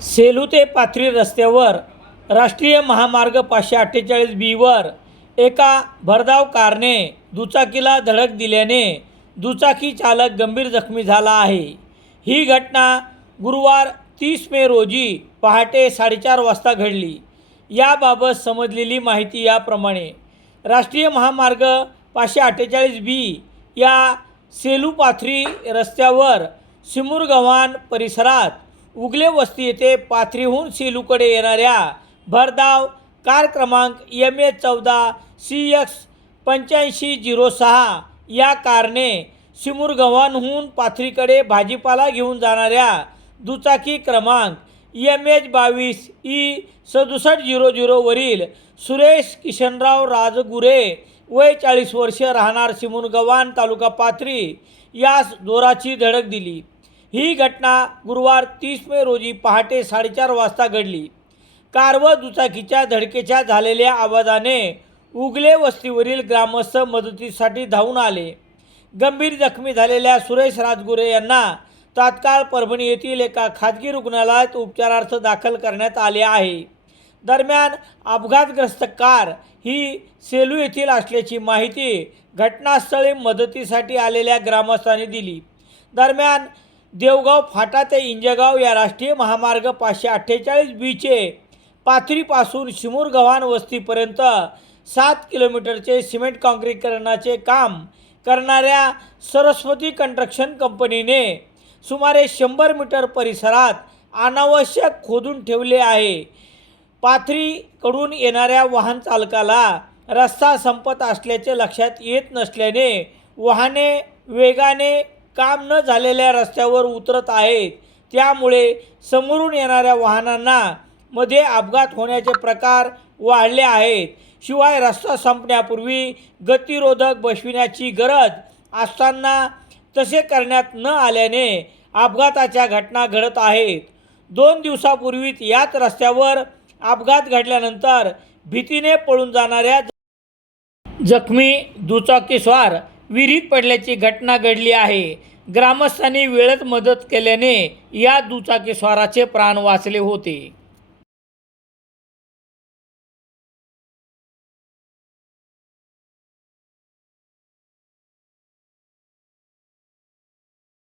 सेलू ते पाथरी रस्त्यावर राष्ट्रीय महामार्ग पाचशे अठ्ठेचाळीस बीवर एका भरधाव कारने दुचाकीला धडक दिल्याने दुचाकी चालक गंभीर जखमी झाला आहे. ही घटना गुरुवार तीस मे रोजी पहाटे साडेचार वाजता घडली. याबाबत समजलेली माहिती याप्रमाणे राष्ट्रीय महामार्ग पाचशे अठ्ठेचाळीस बी या सेलू पाथरी रस्त्यावर सिमुरगव्हाण परिसरात उगले वस्ती येथे पाथरीहून सेलूकडे येणाऱ्या भरधाव कार क्रमांक एम ए चौदा सी एक्स पंच्याऐंशी झिरो सहा या कारने सिमुरगव्हाणहून पाथरीकडे भाजीपाला घेऊन जाणाऱ्या दुचाकी क्रमांक एम एच बावीस ई सदुसष्ट झिरो झिरोवरील सुरेश किशनराव राजगुरे वय चाळीस वर्ष राहणार सिमुरगव्हाण तालुका पाथरी यास जोराची धडक दिली. ही घटना गुरुवार तीस मे रोजी पहाटे साडेचार वाजता घडली. कार व दुचाकीच्या धडकेच्या झालेल्या आवाजाने उगले वस्तीवरील ग्रामस्थ मदतीसाठी धावून आले. गंभीर जखमी झालेल्या सुरेश राजगुरे यांना तात्काळ परभणी येथील एका खाजगी रुग्णालयात उपचारार्थ दाखल करण्यात आले आहे. दरम्यान अपघातग्रस्त कार ही सेलू येथील असल्याची माहिती घटनास्थळी मदतीसाठी आलेल्या ग्रामस्थांनी दिली. दरम्यान देवगाव फाटा ते इंजगाव या राष्ट्रीय महामार्ग पाचशे अठ्ठेचाळीस बीचे पाथरीपासून शिमूरगव्हाण वस्तीपर्यंत सात किलोमीटरचे सिमेंट काँक्रीकरणाचे काम करणाऱ्या सरस्वती कंस्ट्रक्शन कंपनीने सुमारे शंभर मीटर परिसरात अनावश्यक खोदून ठेवले आहे. पाथरीकडून येणाऱ्या वाहन चालकाला रस्ता संपत असल्याचे लक्षात येत नसल्याने वाहने वेगाने काम न झालेल्या रस्त्यावर उतरत आहेत. त्यामुळे समोरून येणाऱ्या वाहनांना मध्ये अपघात होण्याचे प्रकार वाढले आहेत. शिवाय रस्ता संपण्यापूर्वी गतिरोधक बसविण्याची गरज असताना तसे करण्यात न आल्याने अपघाताच्या घटना घडत आहेत. दोन दिवसापूर्वीच याच रस्त्यावर अपघात घडल्यानंतर भीतीने पळून जाणाऱ्या जखमी दुचाकीस्वार विहिरीत पडल्याची घटना घडली आहे. ग्रामस्थांनी वेळेत मदत केल्याने या दुचाकीस्वाराचे प्राण वाचले होते.